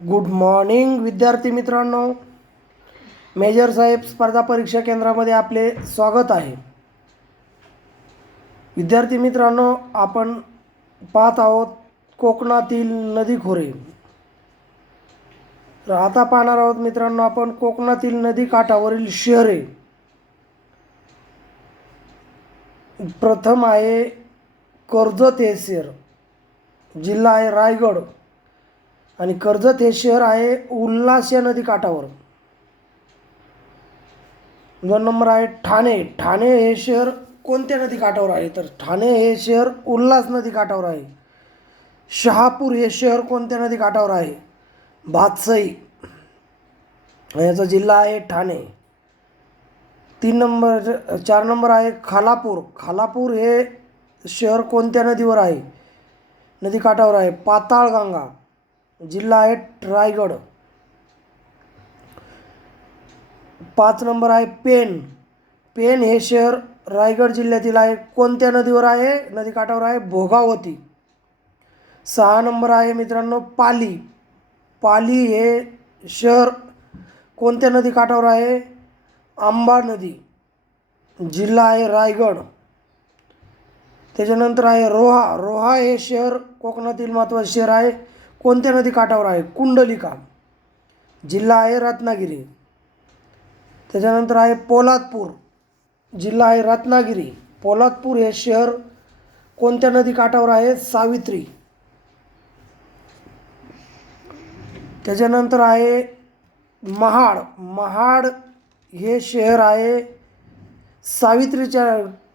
Good morning विद्यार्थी मित्रांनो. Major साहेब स्पर्धा परीक्षा केंद्रामध्ये आपले स्वागत आहे. विद्यार्थी मित्रांनो आपण पाहत आहोत कोकणातील नदी खोरे तर आता पाहणार आहोत मित्रांनो आपण कोकणातील नदी काठावरील शहरे. प्रथम आहे कर्जत हे शहर जिल्हा आहे रायगड. आणि कर्जत हे शहर आहे उल्हास या नदी काठावर. दोन नंबर आहे ठाणे. ठाणे हे शहर कोणत्या नदी काठावर आहे? तर ठाणे हे शहर उल्हास नदी काठावर आहे. शहापूर हे शहर कोणत्या नदी काठावर आहे? भातसई. याचा जिल्हा आहे ठाणे. तीन नंबर चार नंबर आहे खालापूर. खालापूर हे शहर कोणत्या नदीवर आहे? नदी काठावर आहे. पाताळगंगा. जिल्हा आहे रायगड. पाच नंबर आहे पेन पेन हे शहर रायगड जिल्ह्यातील आहे. कोणत्या नदीवर आहे? नदीकाठावर आहे. भोगावती. सहा नंबर आहे मित्रांनो पाली. पाली हे शहर कोणत्या नदीकाठावर आहे? आंबा नदी. जिल्हा आहे रायगड. त्याच्यानंतर आहे रोहा. रोहा हे शहर कोकणातील महत्त्वाचे शहर आहे. कोणत्या नदी काठावर आहे? कुंडलिका जिल्हा आहे रत्नागिरी. त्याच्यानंतर आहे पोलादपूर. जिल्हा आहे रत्नागिरी. पोलादपूर हे शहर कोणत्या नदी काठावर आहे? सावित्री. त्याच्यानंतर आहे महाड. महाड हे शहर आहे सावित्रीच्या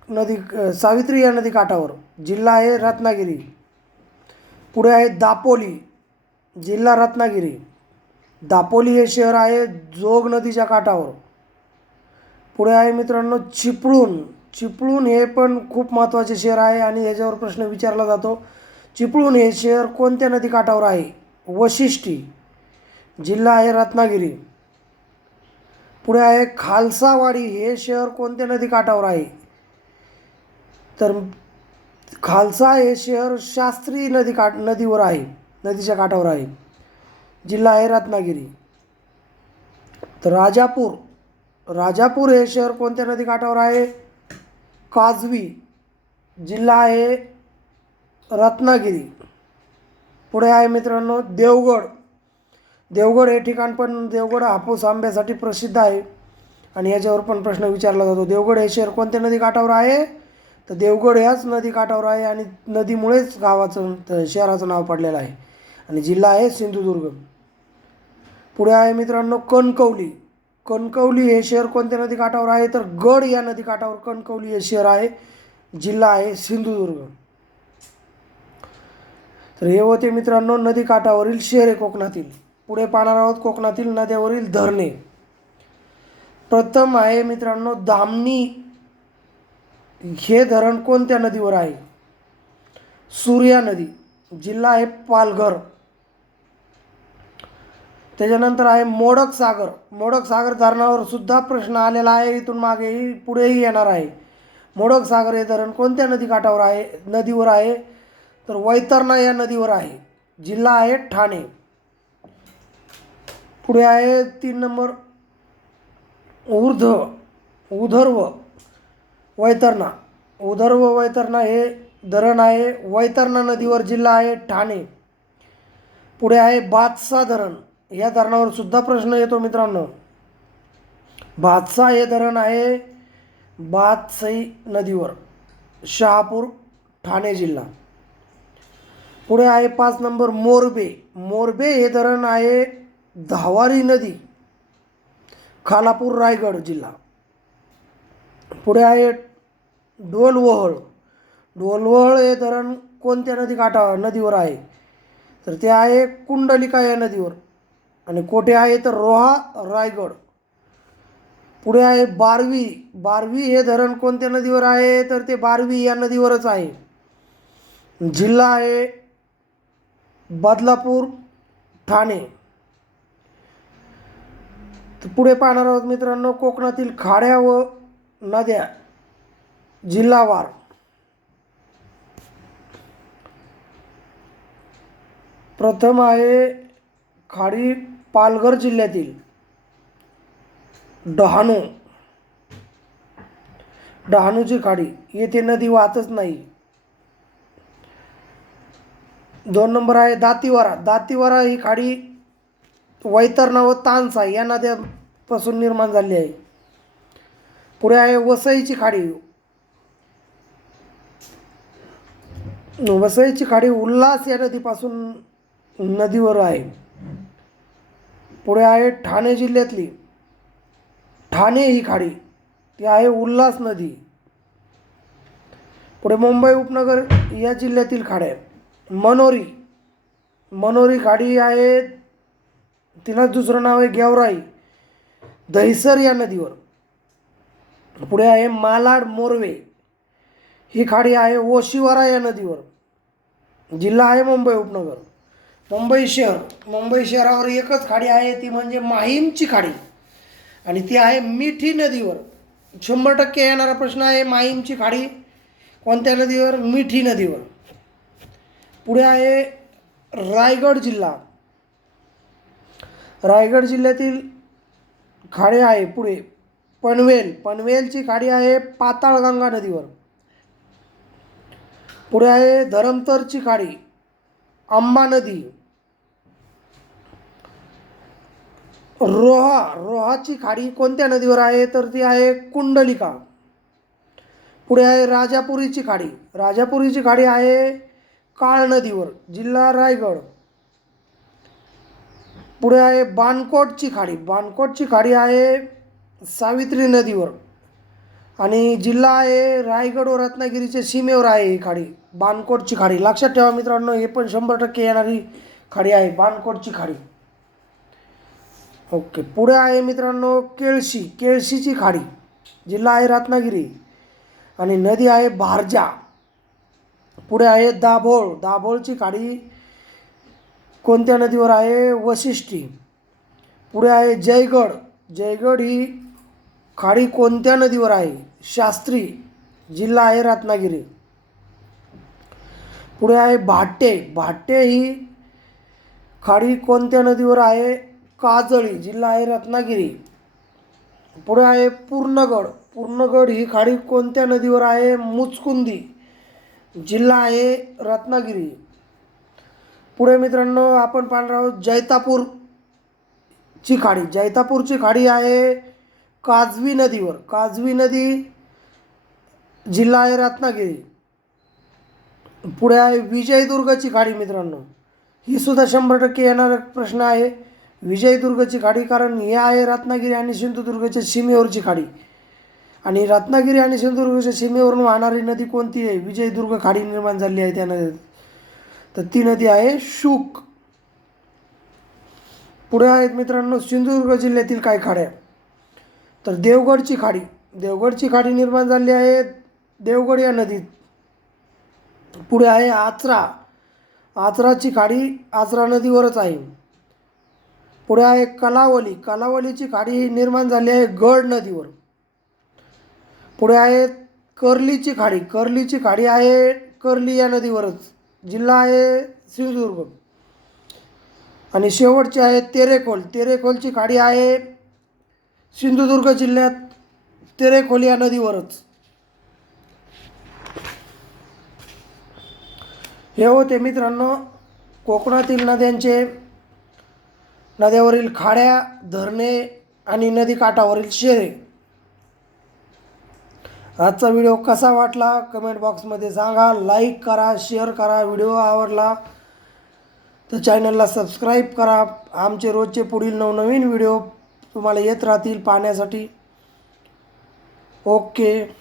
नदी सावित्री या नदी काठावर. जिल्हा आहे रत्नागिरी. पुढे आहे दापोली. जिल्हा रत्नागिरी. दापोली हे शहर आहे जोग नदीच्या काठावर. पुढे आहे मित्रांनो चिपळूण. चिपळूण हे पण खूप महत्त्वाचे शहर आहे आणि याच्यावर प्रश्न विचारला जातो. चिपळूण हे शहर कोणत्या नदी काठावर आहे? वशिष्ठी. जिल्हा आहे रत्नागिरी. पुढे आहे खालसावाडी. हे शहर कोणत्या नदी काठावर आहे? तर खालसा हे शहर शास्त्री नदी काठ नदीवर आहे. नदीच्या काठावर आहे. जिल्हा आहे रत्नागिरी. तर राजापूर राजापूर हे शहर कोणत्या नदी काठावर आहे? काजवी जिल्हा आहे रत्नागिरी. पुढे आहे मित्रांनो देवगड. देवगड हे ठिकाण पण देवगड हापूस आंब्यासाठी प्रसिद्ध आहे. आणि याच्यावर पण प्रश्न विचारला जातो देवगड हे शहर कोणत्या नदी काठावर आहे? तर देवगड ह्याच नदी काठावर आहे आणि नदीमुळेच गावाचं शहराचं नाव पडलेलं आहे. आणि जिल्हा आहे सिंधुदुर्ग. पुढे आहे मित्रांनो कणकवली. कणकवली हे शहर कोणत्या नदी काठावर आहे? तर गड या नदी काठावर कणकवली हे शहर आहे. जिल्हा आहे सिंधुदुर्ग. तर हे होते मित्रांनो नदी काठावरील शहरे कोकणातील. पुढे पाहणार आहोत कोकणातील नद्यावरील धरणे. प्रथम आहे मित्रांनो दामणी. हे धरण कोणत्या नदीवर आहे? सूर्या नदी. जिल्हा आहे पालघर. त्याच्यानंतर आहे मोडक सागर. मोडक सागर धरणावर सुद्धा प्रश्न आलेला आहे. इथून मागेही पुढेही येणार आहे. मोडक सागर हे धरण कोणत्या नदीकाठावर आहे? नदीवर आहे. तर वैतरणा या नदीवर आहे. जिल्हा आहे ठाणे. पुढे आहे तीन नंबर ऊर्ध उधर्व वैतरणा. उधर्व वैतरणा हे धरण आहे. वैतरणा नदीवर जिल्हा आहे ठाणे. पुढे आहे बादसा धरण. या धरणावर सुद्धा प्रश्न येतो मित्रांनो. बादसा हे धरण आहे बादसई नदीवर शहापूर ठाणे जिल्हा. पुढे आहे पाच नंबर मोरबे. मोरबे हे धरण आहे धावारी नदी खालापूर रायगड जिल्हा. पुढे आहे डोलवहळ. डोलवहळ हे धरण कोणत्या नदी काठा नदीवर आहे? तर ते आहे कुंडलिका या नदीवर. आणि कोठे आहे तर रोहा रायगड. पुढे आहे बारवी. बारवी हे धरण कोणत्या नदीवर आहे? तर ते बारवी या नदीवरच आहे. जिल्हा आहे बदलापूर ठाणे. पुढे पाहणार आहोत मित्रांनो कोकणातील खाड्या व नद्या. जिल्हावार प्रथम आहे खाडी पालघर जिल्ह्यातील डहाणू डहाणूची खाडी. येथे नदी वाहतच नाही. दोन नंबर आहे दातीवारा. दातीवारा ही खाडी वैतरणा व तानसा या नद्यापासून निर्माण झाली आहे. पुढे आहे वसईची खाडी. वसईची खाडी उल्हास या नदीपासून नदीवर आहे. पुढे आहे ठाणे जिल्ह्यातली. ठाणे ही खाडी. ती आहे उल्हास नदी. पुढे मुंबई उपनगर या जिल्ह्यातील खाड्या मनोरी. मनोरी खाडी आहे. तिला दुसरं नाव आहे गेवराई. दहिसर या नदीवर. पुढे आहे मालाड मोरवे. ही खाडी आहे ओशिवारा या नदीवर. जिल्हा आहे मुंबई उपनगर. मुंबई शहर. मुंबई शहरावर एकच खाडी आहे ती म्हणजे माहीमची खाडी. आणि ती आहे मिठी नदीवर. शंभर टक्के येणारा प्रश्न आहे माहीमची खाडी. कोणत्या नदीवर? मिठी नदीवर. पुढे आहे रायगड जिल्हा. रायगड जिल्ह्यातील खाडी आहे पुढे पनवेल. पनवेलची खाडी आहे पाताळगंगा नदीवर. पुढे आहे धरमतरची खाडी आंबा नदी. रोहा रोहाची खाडी कोणत्या नदीवर आहे? तर ती आहे कुंडलिका. पुढे आहे राजापुरीची खाडी. राजापुरीची खाडी आहे काळ नदीवर जिल्हा रायगड. पुढे आहे बानकोटची खाडी. बानकोटची खाडी आहे सावित्री नदीवर. आणि जिल्हा आहे रायगड व रत्नागिरीच्या सीमेवर आहे ही खाडी. बानकोटची खाडी. लक्षात ठेवा मित्रांनो हे पण शंभर टक्के येणारी खाडी आहे बानकोटची खाडी. ओके पुढे आहे मित्रांनो केळशी केळशीची खाडी जिल्हा आहे रत्नागिरी. आणि नदी आहे भारजा पुढे आहे दाभोळ दाभोळची खाडी कोणत्या नदीवर आहे? वशिष्ठी. पुढे आहे जयगड जयगड ही खाडी कोणत्या नदीवर आहे? शास्त्री जिल्हा आहे रत्नागिरी. पुढे आहे भाट्टे भाट्टे ही खाडी कोणत्या नदीवर आहे? काजळी जिल्हा आहे रत्नागिरी. पुढे आहे पूर्णगड. पूर्णगड ही खाडी कोणत्या नदीवर आहे? मुचकुंदी. जिल्हा आहे रत्नागिरी. पुढे मित्रांनो आपण पाहणार आहोत जैतापूरची खाडी. जैतापूरची खाडी आहे काजवी नदीवर. काजवी नदी जिल्हा आहे रत्नागिरी. पुढे आहे विजयदुर्गची खाडी मित्रांनो. ही सुद्धा शंभर टक्के येणारा प्रश्न आहे. विजयदुर्गची खाडी कारण हे आहे रत्नागिरी आणि सिंधुदुर्गच्या सीमेवरची खाडी. आणि रत्नागिरी आणि सिंधुदुर्गच्या सीमेवरून वाहणारी नदी कोणती आहे? विजयदुर्ग खाडी निर्माण झाली आहे त्या नदीत. तर ती नदी आहे शुक. पुढे आहेत मित्रांनो सिंधुदुर्ग जिल्ह्यातील काही खाड्या? तर देवगडची खाडी. देवगडची खाडी निर्माण झाली आहे देवगड या नदीत. पुढे आहे आचरा. आचराची खाडी आचरा नदीवरच आहे. पुढे आहे कलावली. कलावलीची खाडी निर्माण झाली आहे गड नदीवर. पुढे आहे कर्लीची खाडी. कर्लीची खाडी आहे कर्ली या नदीवरच. जिल्हा आहे सिंधुदुर्ग. आणि शेवटची आहे तेरेखोल. तेरेखोलची खाडी आहे सिंधुदुर्ग जिल्ह्यात तेरेखोल या नदीवरच. हे होते मित्रांनो कोकणातील नद्यांचे नद्यावरील खाड्या धरणे आणि नदीकाठावरील शेरे. आजचा व्हिडिओ कसा वाटला? कमेंट बॉक्समध्ये सांगा. लाईक करा शेअर करा. व्हिडिओ आवडला तर चॅनलला सबस्क्राईब करा. आमचे रोजचे पुढील नवनवीन व्हिडिओ तुम्हाला येत राहतील पाहण्यासाठी. ओके.